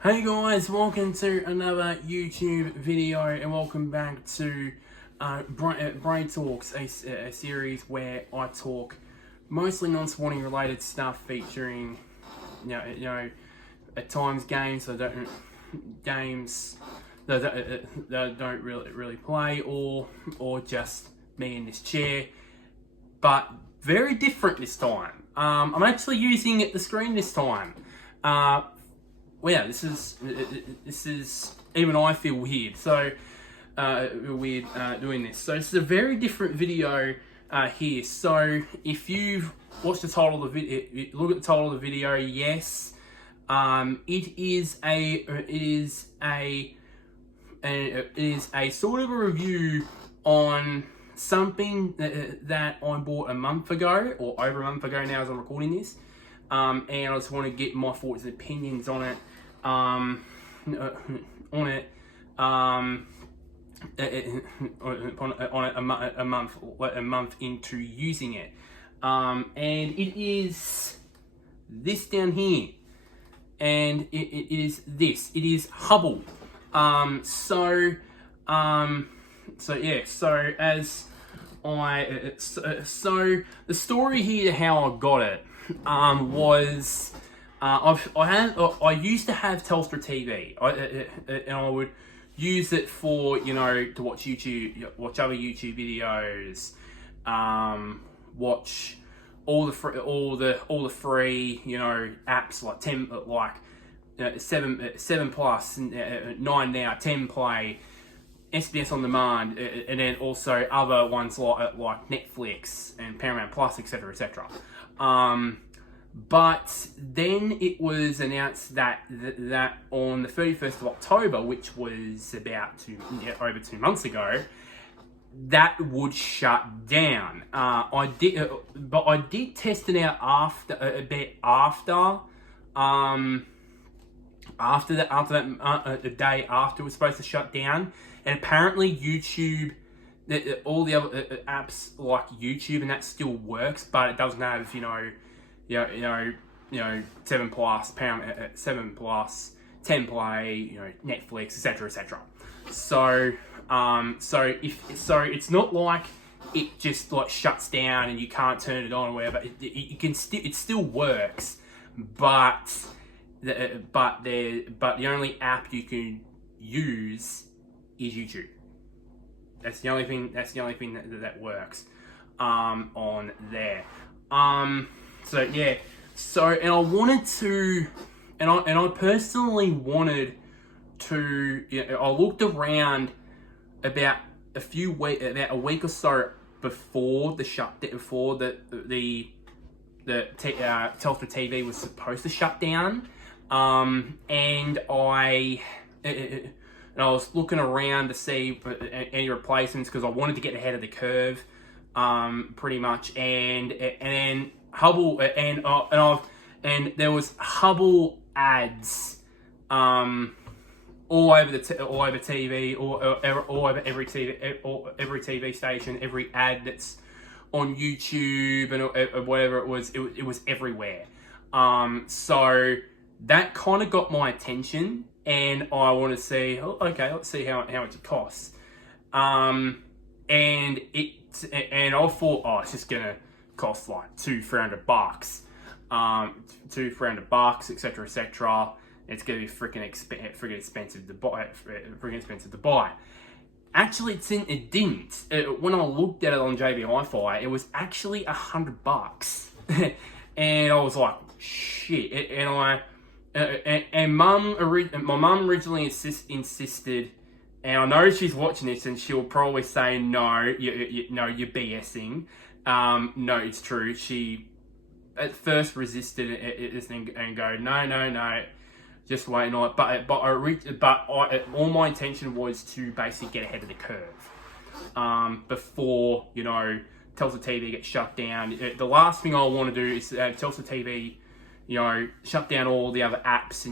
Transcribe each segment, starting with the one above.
Hey guys, welcome to another YouTube video and welcome back to BRAYTalks, a series where I talk mostly non-sporting related stuff featuring, at times games that don't really play or just me in this chair, but very different this time. I'm actually using the screen this time. Well, yeah, this is even I feel weird. So doing this. So this is a very different video here. So if you've watched the title of the video, look at the title of the video. Yes, it is a sort of a review on something that I bought a month ago, or over a month ago now as I'm recording this. And I just want to get my thoughts and opinions on it. A month into using it, and it is this down here, and it is Hubbl. So the story here, how I got it. Was I used to have Telstra TV, and I would use it for to watch other YouTube videos, watch all the free apps like 7 Plus, 9 Now, 10 Play, SBS On Demand, and then also other ones like Netflix and Paramount Plus, etc., etc. But then it was announced that on the 31st of October, which was about over 2 months ago, that would shut down. I did test it out after a day after it was supposed to shut down, and apparently YouTube, all the other apps like YouTube and that still works, but it doesn't have 7 Plus, Paramount, 7 Plus, 10 Play, Netflix, etc. So it's not like it just shuts down and you can't turn it on or whatever. It still works, but the only app you can use is YouTube. That's the only thing that works on there. So yeah. So and I wanted to, and I personally wanted to. I looked around about a week or so before the Telstra TV was supposed to shut down, and I was looking around to see any replacements because I wanted to get ahead of the curve, pretty much, and then Hubbl and there was Hubbl ads all over TV, all over every TV station, every ad that's on YouTube and whatever it was everywhere. So that kind of got my attention, and I want to see, let's see how much it costs. And I thought, it's just gonna cost like $200-300, $200-300, etc. It's gonna be freaking expensive to buy. Actually, it didn't. When I looked at it on JB Hi-Fi, it was actually $100, and I was like, shit. And my mum originally insisted, and I know she's watching this, and she'll probably say, no, you're BSing. No, it's true. She at first resisted it and go, no, just wait on it. But all my intention was to basically get ahead of the curve, before Telstra TV gets shut down. The last thing I want to do is Telstra TV, shut down all the other apps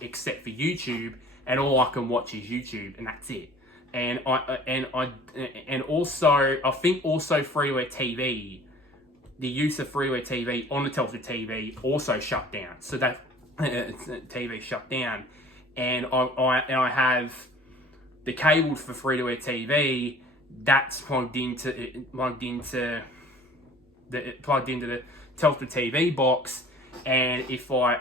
except for YouTube, and all I can watch is YouTube, and that's it. And also I think also freeware TV, the use of freeware TV on the Telstra TV also shut down. So that TV shut down, and I have the cable for free-to-air TV that's plugged into the Telstra TV box, and if I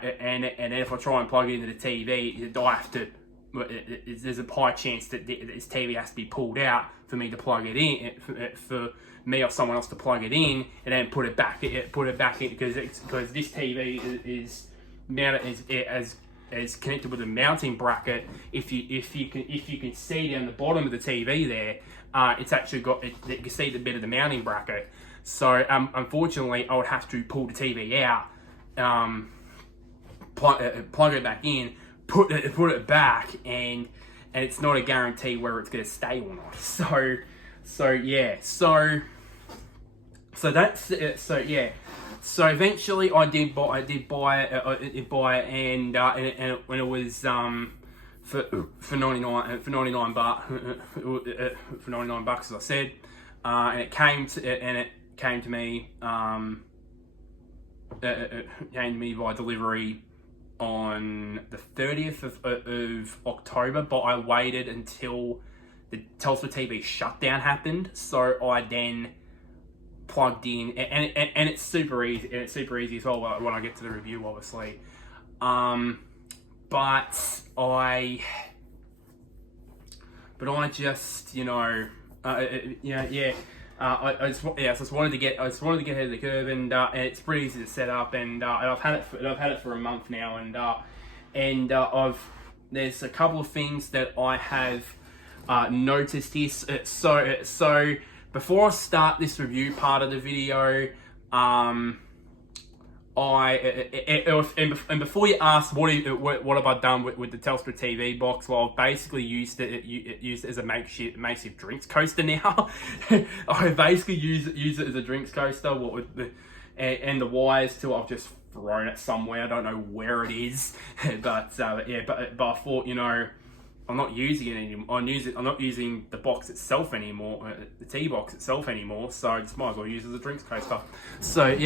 try and plug it into the TV, I have to. There's a high chance that this TV has to be pulled out for me to plug it in, for me or someone else to plug it in, and then put it back in, because this TV is mounted as connected with a mounting bracket. If you can see down the bottom of the TV there, it's actually got you can see the bit of the mounting bracket. So unfortunately, I would have to pull the TV out, plug it back in, put it back, and it's not a guarantee where it's going to stay or not. So that's it. So eventually I did buy it, and when it was for 99 bucks, as I said, and it came to me by delivery on the 30th of October, but I waited until the Telstra TV shutdown happened, so I then plugged in, and it's super easy, as well when I get to the review, obviously. But I just, I just wanted to get ahead of the curve, and it's pretty easy to set up, and I've had it for a month now, and there's a couple of things that I have noticed here. So before I start this review part of the video, and before you ask what have I done with the Telstra TV box, well, I've basically used it as a makeshift drinks coaster now. I basically use it as a drinks coaster. And the wires to it, I've just thrown it somewhere. I don't know where it is, but I thought, I'm not using it anymore. I'm not using the box itself anymore, the T box itself anymore. So I just might as well use it as a drinks coaster. So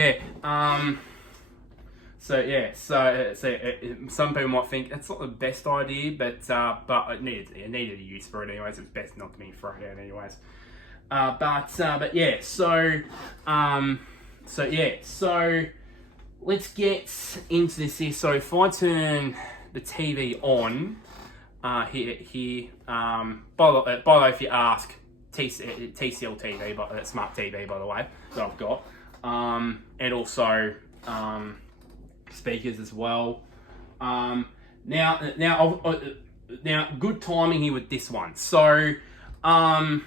some people might think it's not the best idea, but it needed a use for it anyways. It's best not to be thrown out anyways. So let's get into this here. So if I turn the TV on, here. By the way, if you ask, TCL TV, but smart TV, by the way, that I've got, and also speakers as well. Now, good timing here with this one. So the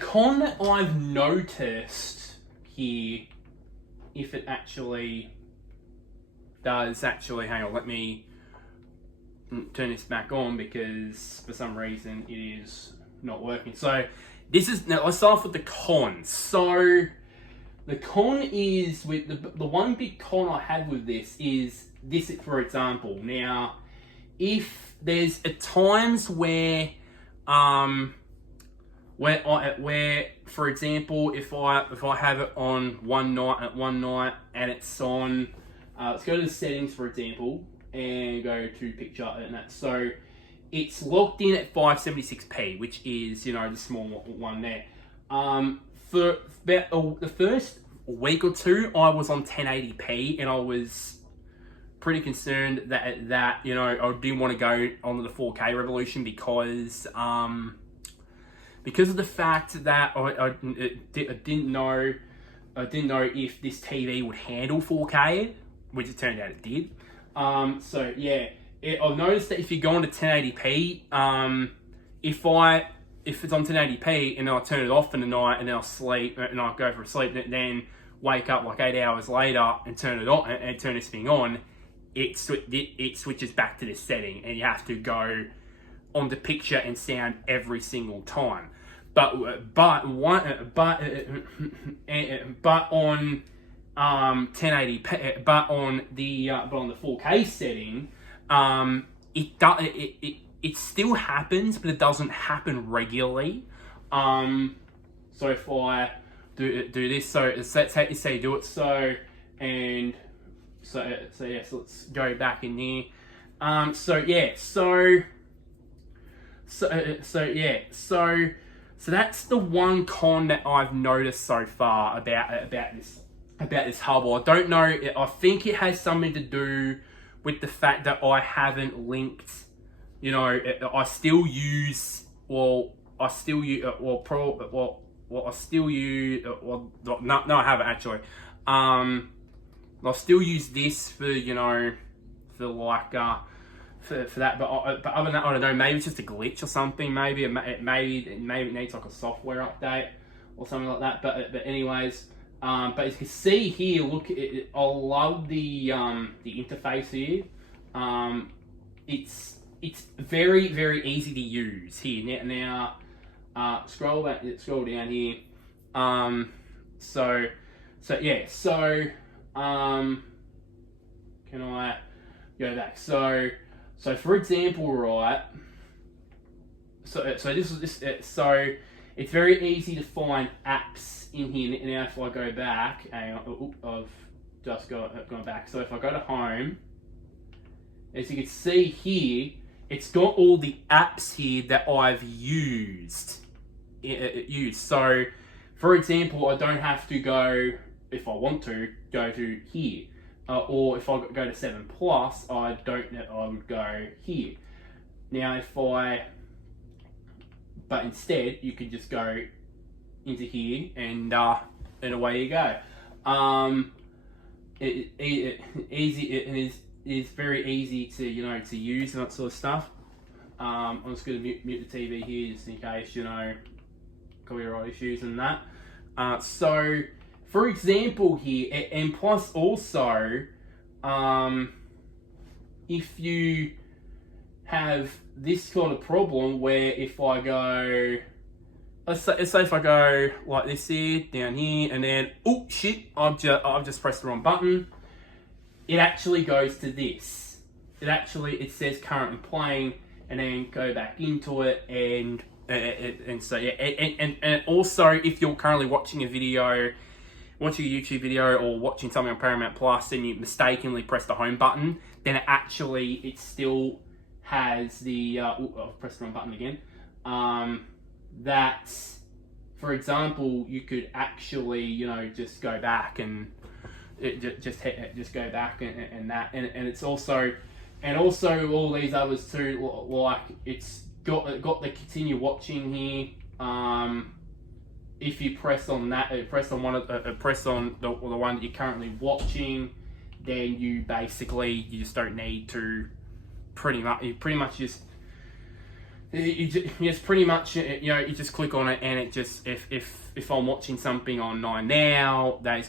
con that I've noticed here, if it actually does hang on, let me turn this back on, because for some reason it is not working. So now let's start off with the cons. So the con is, with the one big con I had with this is this, for example. Now, if there's times where for example, if I have it on one night and it's on, let's go to the settings, for example, and go to picture and that. So it's locked in at 576p, which is, the small one there. For about the first week or two, I was on 1080p, and I was pretty concerned that I didn't want to go onto the 4K revolution because of the fact that I didn't know if this TV would handle 4K, which it turned out it did. I've noticed that if you go on to 1080p, if it's on 1080p and I turn it off in the night and then I'll sleep and I'll go for a sleep, then wake up like 8 hours later and turn it on and turn this thing on, it switches back to this setting, and you have to go on the picture and sound every single time. But on 1080p, but on the 4K setting, it still happens, but it doesn't happen regularly. So if I do this, so let's say you do it, so let's go back in here. So yeah, so that's the one con that I've noticed so far about this Hubbl. I don't know. I think it has something to do with the fact that I haven't linked. You know, I still use. No, I haven't actually. I still use this for, you know, for like for that, but other than that, I don't know. Maybe it's just a glitch or something. Maybe it needs like a software update or something like that. But anyways, but as you can see here, look, I love the interface here. It's very, very easy to use here. Now scroll down here. Can I go back? So for example, right. So it's very easy to find apps in here. Now if I go back, I've just gone back. So if I go to home, as you can see here, it's got all the apps here that I've used. So, for example, I don't have to go, if I want to, go to here. Or if I go to 7 Plus, I would go here. Now, but instead, you could just go into here and away you go. It's very easy to, you know, to use and that sort of stuff. I'm just going to mute the TV here just in case, you know, copyright issues and that. So, for example here, and plus also, if you have this kind of problem where if I go, let's say if I go like this here, down here, and then, oh shit, I've just pressed the wrong button. It actually goes to this. It says currently playing, and then go back into it, and so yeah, and also if you're currently watching a YouTube video or watching something on Paramount Plus, and you mistakenly press the home button, then it still has the I've pressed the wrong button again. That, for example, you could actually, you know, just go back and just go back and that, and it's also all these others too. Like it's got the continue watching here. If you press on that, press on the one that you're currently watching, then you just don't need to. You just click on it, and it just if I'm watching something on 9 Now, that is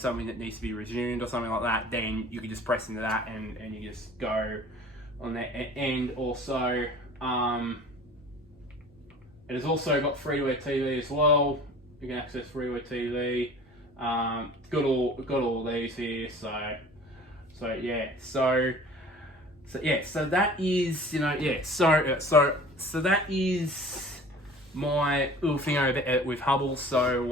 something that needs to be resumed or something like that, then you can just press into that and you just go on that. And also it has also got free-to-air TV as well. You can access free-to-air TV. Got all these here. So that is, so that is my little thing over with Hubbl. So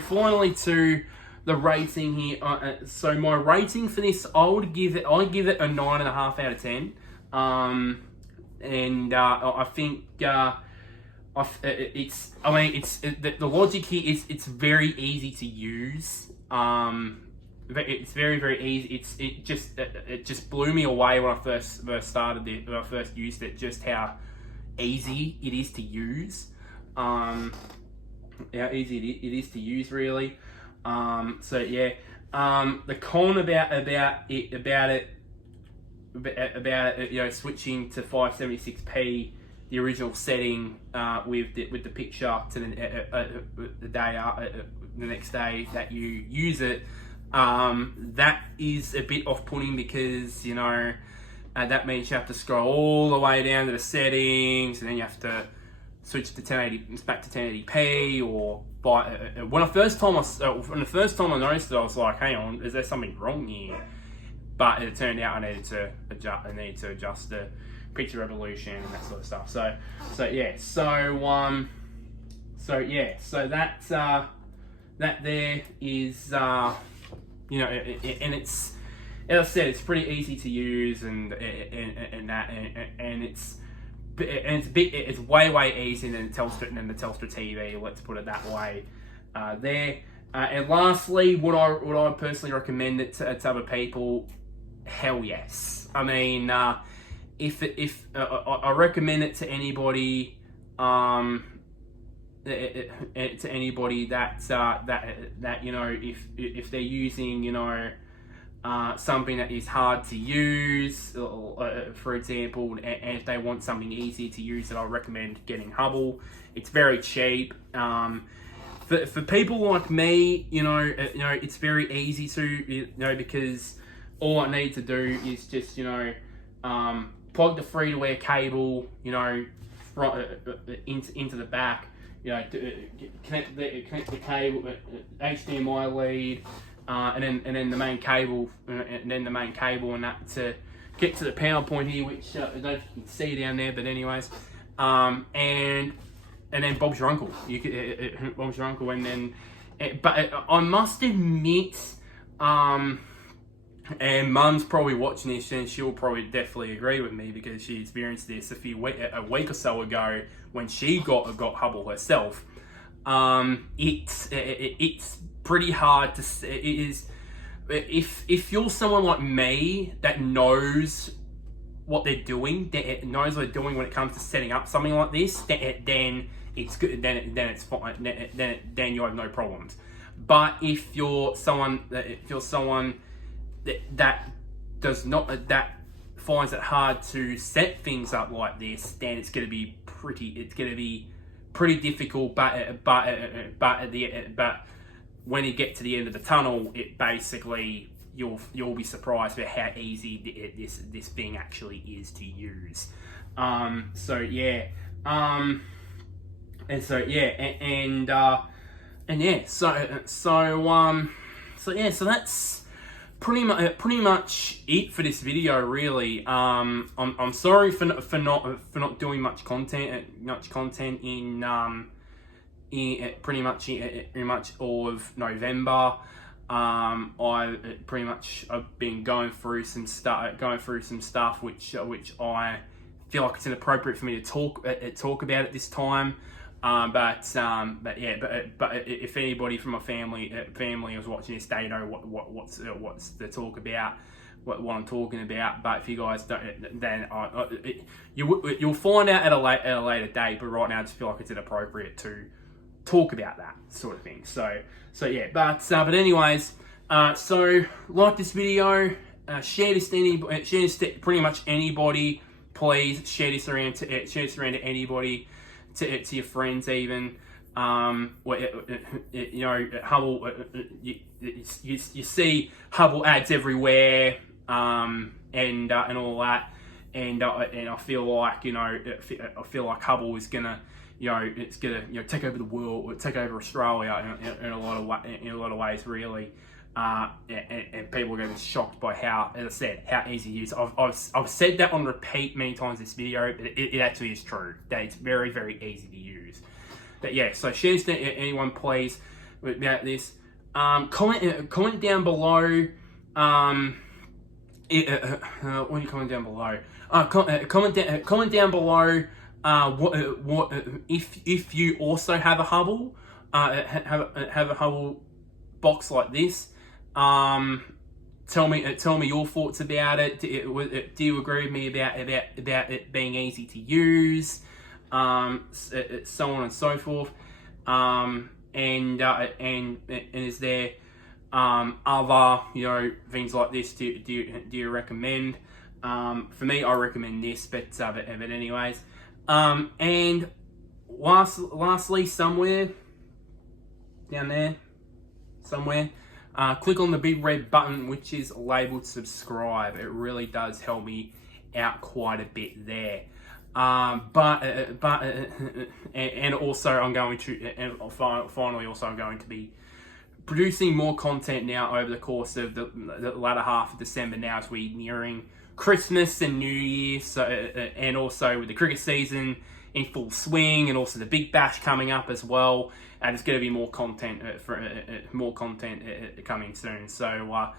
finally to the rating here. So my rating for this, I give it a 9.5 out of 10. I think the logic here is it's very easy to use. It's very, very easy. It just blew me away when I first started it. When I first used it, just how easy it is to use. How easy it is to use, really. The con about it, switching to 576p, the original setting, with the picture to the next day that you use it. That is a bit off-putting because, that means you have to scroll all the way down to the settings, and then you have to switch to 1080, back to 1080p, or when the first time I noticed it, I was like, hang on, is there something wrong here? But it turned out I needed to adjust the picture resolution and that sort of stuff. that there is, you know, and it's, as I said, it's pretty easy to use, and it's way easier than the Telstra TV. Let's put it that way. There. And lastly, would I personally recommend it to other people? Hell yes. I mean, if I recommend it to anybody, to anybody that you know, if they're using, you know, something that is hard to use, for example, and if they want something easy to use, I recommend getting Hubbl. It's very cheap. For people like me, you know, it's very easy to, you know, because all I need to do is just, you know, plug the free-to-air cable, you know, into the back, you know, connect the cable, HDMI lead, and then the main cable, and that to get to the power point here, which I don't know if you can see down there, but anyways, and then Bob's your uncle. Bob's your uncle, and then, but I must admit, and Mum's probably watching this, and she'll probably definitely agree with me because she experienced this a week or so ago when she got Hubbl herself. It's pretty hard to. It is, if you're someone like me that knows what they're doing, that knows what they're doing when it comes to setting up something like this, then it's good. Then it's fine. Then you have no problems. But if you're someone that does not, that finds it hard to set things up like this, then it's going to be pretty difficult. But when you get to the end of the tunnel, it basically, you'll be surprised at how easy this thing actually is to use. So that's pretty much it for this video, really. I'm sorry for not doing much content in pretty much all of November. I've been going through some stuff which I feel like it's inappropriate for me to talk about at this time. But if anybody from my family is watching this, they know what's the talk about, what I'm talking about. But if you guys don't, then you'll find out at a later date. But right now, I just feel like it's inappropriate to talk about that sort of thing. So yeah. But anyways, so like this video, share this to pretty much anybody. Please share this around to anybody. To your friends, even. You know, Hubbl. You see Hubbl ads everywhere, and all that, and I feel like, you know, Hubbl is gonna, you know, it's gonna, you know, take over the world, or take over Australia in a lot of ways, really. And people are going to be shocked by how, as I said, how easy it is. I've said that on repeat many times in this video, but it actually is true. That it's very, very easy to use. But yeah, so share this to anyone, please, about this. Comment down below. What do you comment down below? Comment down below. What if you also have a Hubbl, have a Hubbl box like this. Tell me your thoughts about it. Do you agree with me about it being easy to use? So on and so forth. And is there other, you know, things like this do you recommend? For me, I recommend this, but anyways. And lastly, somewhere down there, click on the big red button which is labeled subscribe. It really does help me out quite a bit there. And also I'm going to, and finally also I'm going to be producing more content now over the course of the latter half of December, now as we're nearing Christmas and New Year, so and also with the cricket season in full swing, and also the Big Bash coming up as well. and there's going to be more content coming soon. So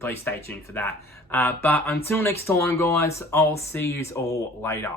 please stay tuned for that. But until next time, guys, I'll see you all later.